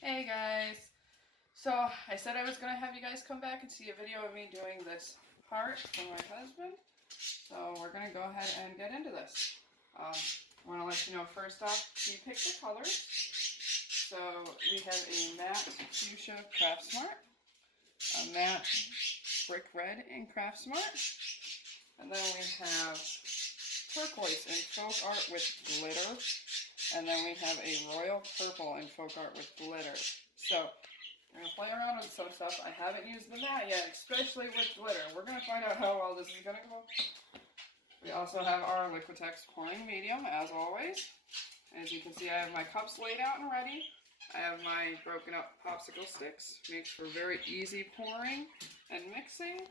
Hey guys! So I said I was going to have you guys come back and see a video of me doing this heart for my husband. So we're going to go ahead and get into this. I want to let you know first off, we picked the colors. So we have a matte fuchsia Craft Smart, a matte brick red in Craft Smart, and then we have turquoise in folk art with glitter, and then we have a royal purple in folk art with glitter. So I'm going to play around with some stuff. I haven't used the matte yet, especially with glitter. We're going to find out how well this is going to go. We also have our Liquitex pouring medium, as always. As you can see, I have my cups laid out and ready. I have my broken up popsicle sticks. Makes for very easy pouring and mixing.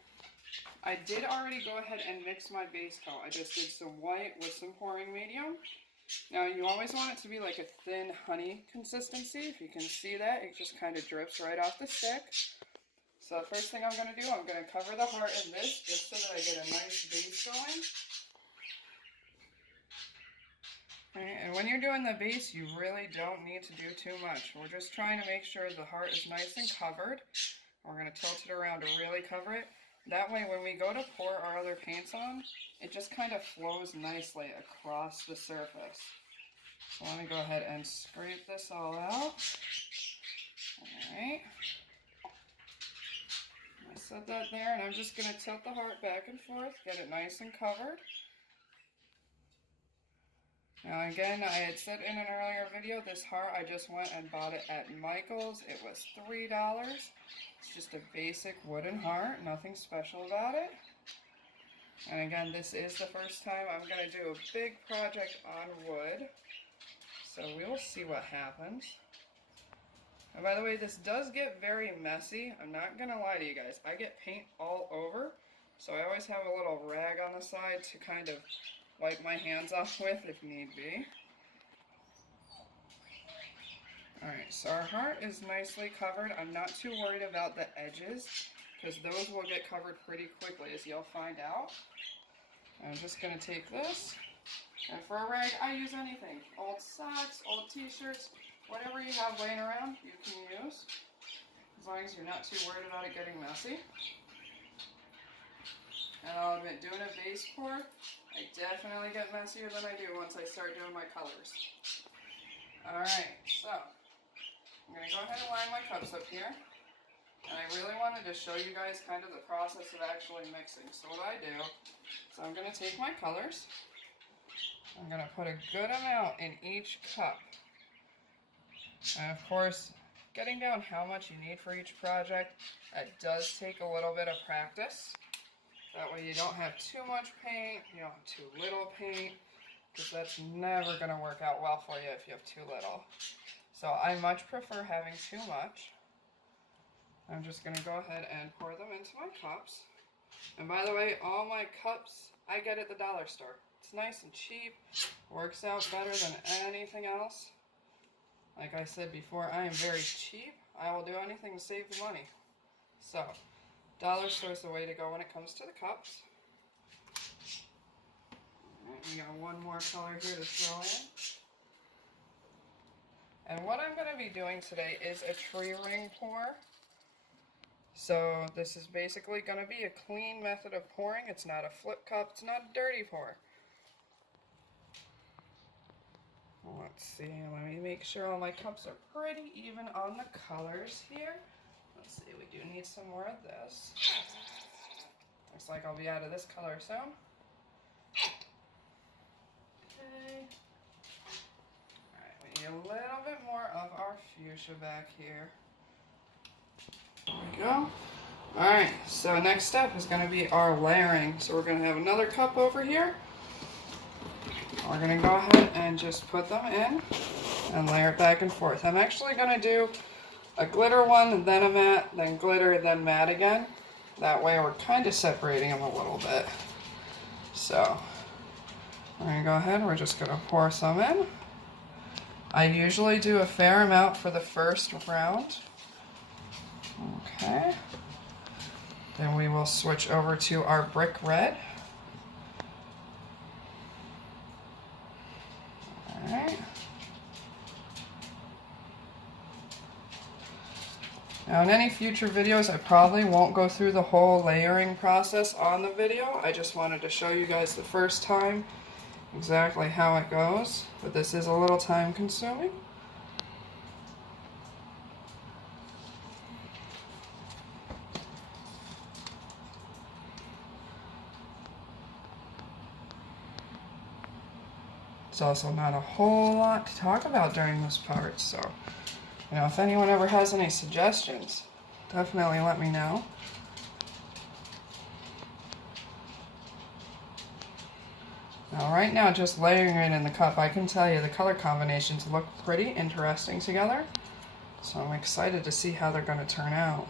I did already go ahead and mix my base coat. I just did some white with some pouring medium. Now you always want it to be like a thin honey consistency. If you can see that, it just kind of drips right off the stick. So the first thing I'm going to do, I'm going to cover the heart in this just so that I get a nice base going. Okay, and when you're doing the base, you really don't need to do too much. We're just trying to make sure the heart is nice and covered. We're going to tilt it around to really cover it. That way when we go to pour our other paints on, it just kind of flows nicely across the surface. So let me go ahead and scrape this all out. Alright. I set that there, and I'm just going to tilt the heart back and forth, get it nice and covered. Now again, I had said in an earlier video, this heart, I just went and bought it at Michael's. It was $3. It's just a basic wooden heart, nothing special about it. And again, this is the first time I'm going to do a big project on wood. So we will see what happens. And by the way, this does get very messy. I'm not going to lie to you guys. I get paint all over. So I always have a little rag on the side to kind of wipe my hands off with if need be. Alright, so our heart is nicely covered. I'm not too worried about the edges because those will get covered pretty quickly, as you'll find out. I'm just going to take this, and for a rag I use anything. Old socks, old t-shirts, whatever you have laying around you can use, as long as you're not too worried about it getting messy. And I'll admit, doing a base pour, I definitely get messier than I do once I start doing my colors. Alright, so I'm going to go ahead and line my cups up here. And I really wanted to show you guys kind of the process of actually mixing. So what I do, so I'm going to take my colors. I'm going to put a good amount in each cup. And of course, getting down how much you need for each project, it does take a little bit of practice. That way you don't have too much paint, you don't have too little paint, because that's never going to work out well for you if you have too little. So I much prefer having too much. I'm just going to go ahead and pour them into my cups. And by the way, all my cups I get at the dollar store. It's nice and cheap, works out better than anything else. Like I said before, I am very cheap. I will do anything to save the money. So, dollar store is the way to go when it comes to the cups. Alright, we got one more color here to throw in. And what I'm going to be doing today is a tree ring pour. So this is basically going to be a clean method of pouring. It's not a flip cup, it's not a dirty pour. Let's see, let me make sure all my cups are pretty even on the colors here. Let's see, we do need some more of this. Looks like I'll be out of this color soon. Okay. Alright, we need a little bit more of our fuchsia back here. There we go. Alright, so next step is going to be our layering. So we're going to have another cup over here. We're going to go ahead and just put them in and layer it back and forth. I'm actually going to do a glitter one, then a matte, then glitter, then matte again. That way we're kind of separating them a little bit. So we're going to go ahead and we're just going to pour some in. I usually do a fair amount for the first round. Okay. Then we will switch over to our brick red. Alright. Now in any future videos, I probably won't go through the whole layering process on the video. I just wanted to show you guys the first time exactly how it goes, but this is a little time consuming. It's also not a whole lot to talk about during this part, so if anyone ever has any suggestions, definitely let me know. Now right now, just layering it in the cup, I can tell you the color combinations look pretty interesting together, so I'm excited to see how they're going to turn out.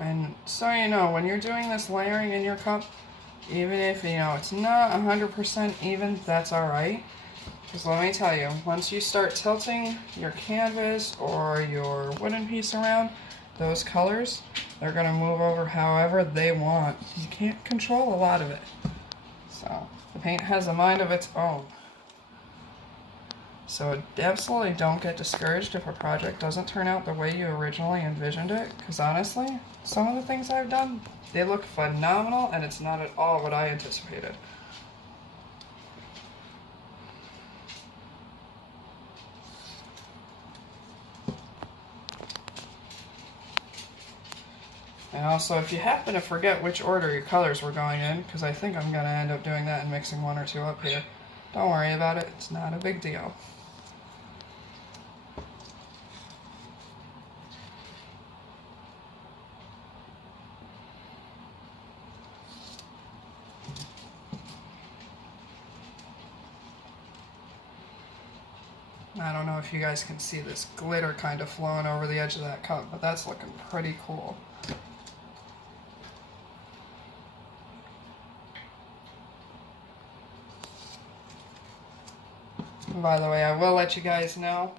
And so you know, when you're doing this layering in your cup, even if it's not 100% even, that's alright. Because let me tell you, once you start tilting your canvas or your wooden piece around, those colors, they're going to move over however they want. You can't control a lot of it. So the paint has a mind of its own. So absolutely don't get discouraged if a project doesn't turn out the way you originally envisioned it, because honestly, some of the things I've done, they look phenomenal and it's not at all what I anticipated. And also, if you happen to forget which order your colors were going in, because I think I'm going to end up doing that and mixing one or two up here, don't worry about it, it's not a big deal. I don't know if you guys can see this glitter kind of flowing over the edge of that cup, but that's looking pretty cool. And by the way, I will let you guys know,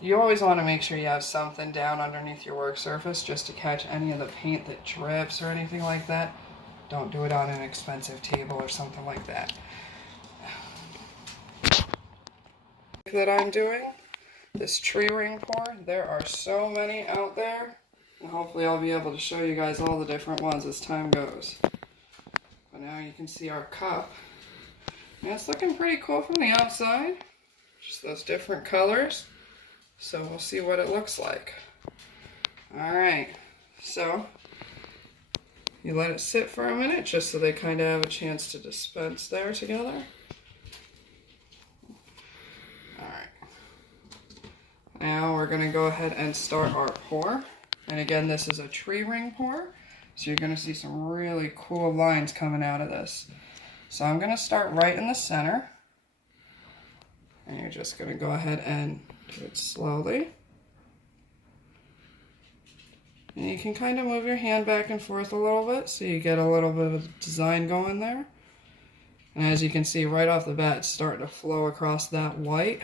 you always want to make sure you have something down underneath your work surface just to catch any of the paint that drips or anything like that. Don't do it on an expensive table or something like that. That I'm doing, this tree ring pour, there are so many out there, and hopefully I'll be able to show you guys all the different ones as time goes. But now you can see our cup, and it's looking pretty cool from the outside, just those different colors, so we'll see what it looks like. Alright, so you let it sit for a minute just so they kind of have a chance to dispense there together. Now we're going to go ahead and start our pour. And again, this is a tree ring pour, so you're going to see some really cool lines coming out of this. So I'm going to start right in the center. And you're just going to go ahead and do it slowly. And you can kind of move your hand back and forth a little bit so you get a little bit of design going there. And as you can see right off the bat, it's starting to flow across that white,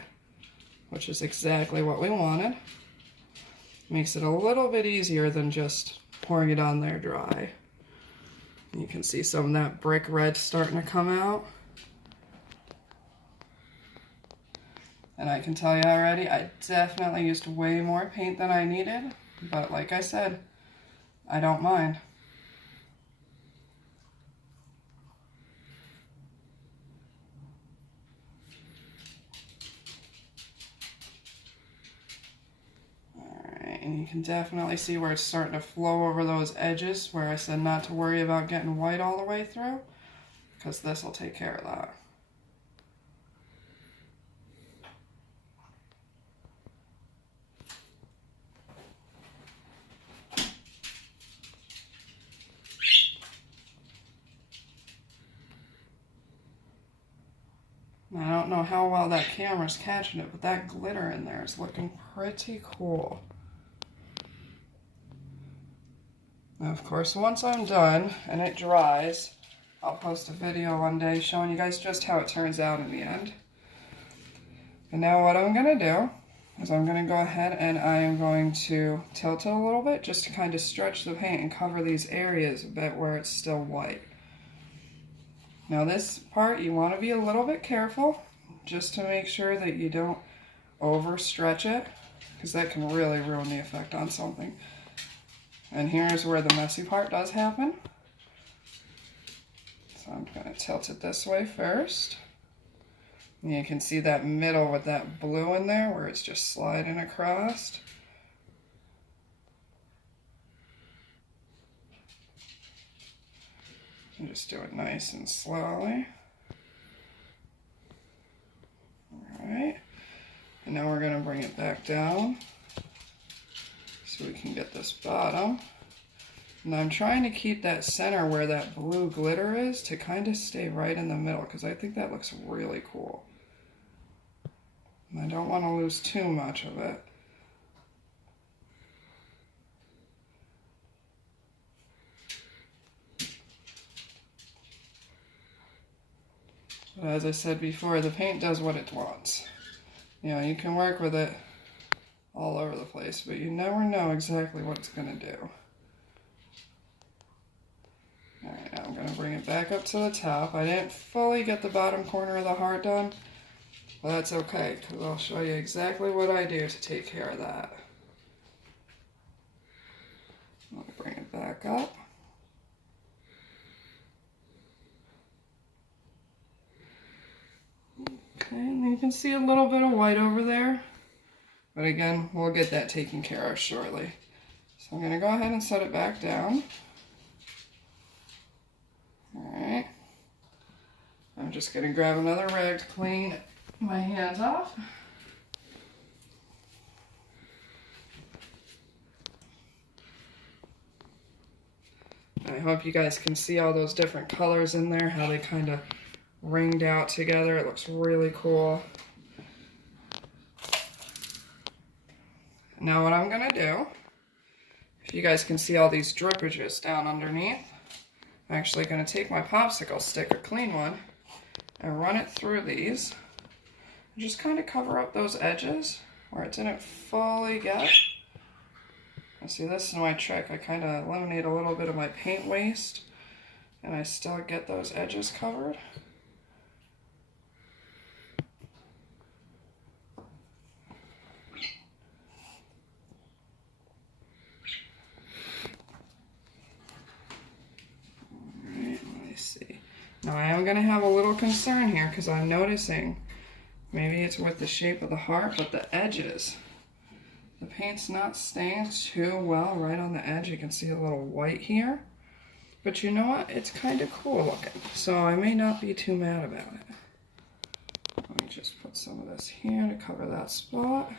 which is exactly what we wanted. Makes it a little bit easier than just pouring it on there dry. You can see some of that brick red starting to come out. And I can tell you already, I definitely used way more paint than I needed, but like I said, I don't mind. And you can definitely see where it's starting to flow over those edges where I said not to worry about getting white all the way through, because this will take care of that. I don't know how well that camera's catching it, but that glitter in there is looking pretty cool. Now, of course, once I'm done and it dries, I'll post a video one day showing you guys just how it turns out in the end. And now what I'm going to do is I'm going to go ahead and I am going to tilt it a little bit just to kind of stretch the paint and cover these areas a bit where it's still white. Now this part you want to be a little bit careful just to make sure that you don't overstretch it, because that can really ruin the effect on something. And here's where the messy part does happen. So I'm going to tilt it this way first. And you can see that middle with that blue in there where it's just sliding across. And just do it nice and slowly. Alright. And now we're going to bring it back down so we can get this bottom. And I'm trying to keep that center where that blue glitter is to kind of stay right in the middle, because I think that looks really cool. And I don't want to lose too much of it. But as I said before, the paint does what it wants. You know, you can work with it all over the place, but you never know exactly what it's going to do. Alright, now I'm going to bring it back up to the top. I didn't fully get the bottom corner of the heart done, but that's okay, because I'll show you exactly what I do to take care of that. I'll bring it back up. Okay, and you can see a little bit of white over there, but again, we'll get that taken care of shortly. So I'm going to go ahead and set it back down. Alright, I'm just going to grab another rag to clean my hands off. I hope you guys can see all those different colors in there, how they kind of ringed out together. It looks really cool. Now what I'm going to do, if you guys can see all these drippages down underneath, I'm actually going to take my popsicle stick, a clean one, and run it through these. And just kind of cover up those edges where it didn't fully get. And see, this is my trick. I kind of eliminate a little bit of my paint waste, and I still get those edges covered. Now I am going to have a little concern here because I'm noticing maybe it's with the shape of the heart, but the edges, the paint's not staying too well right on the edge. You can see a little white here, but you know what? It's kind of cool looking, so I may not be too mad about it. Let me just put some of this here to cover that spot.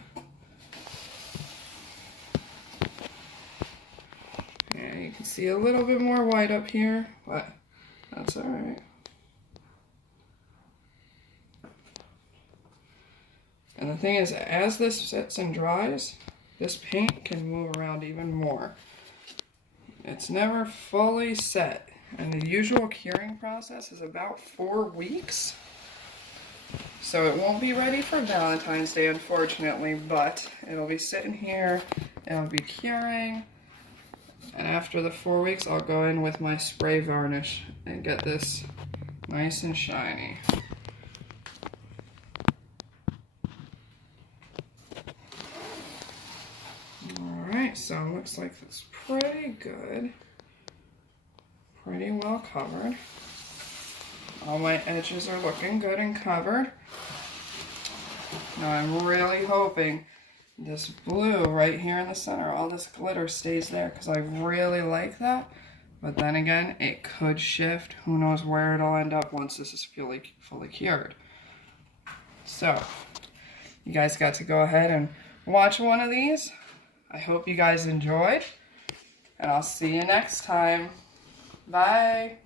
Yeah, you can see a little bit more white up here, but that's all right. And the thing is, as this sits and dries, this paint can move around even more. It's never fully set, and the usual curing process is about 4 weeks. So it won't be ready for Valentine's Day, unfortunately, but it'll be sitting here, it'll be curing, and after the 4 weeks, I'll go in with my spray varnish and get this nice and shiny. Alright, so it looks like it's pretty good. Pretty well covered. All my edges are looking good and covered. Now I'm really hoping this blue right here in the center, all this glitter stays there because I really like that. But then again, it could shift. Who knows where it'll end up once this is fully cured. So, you guys got to go ahead and watch one of these. I hope you guys enjoyed, and I'll see you next time. Bye.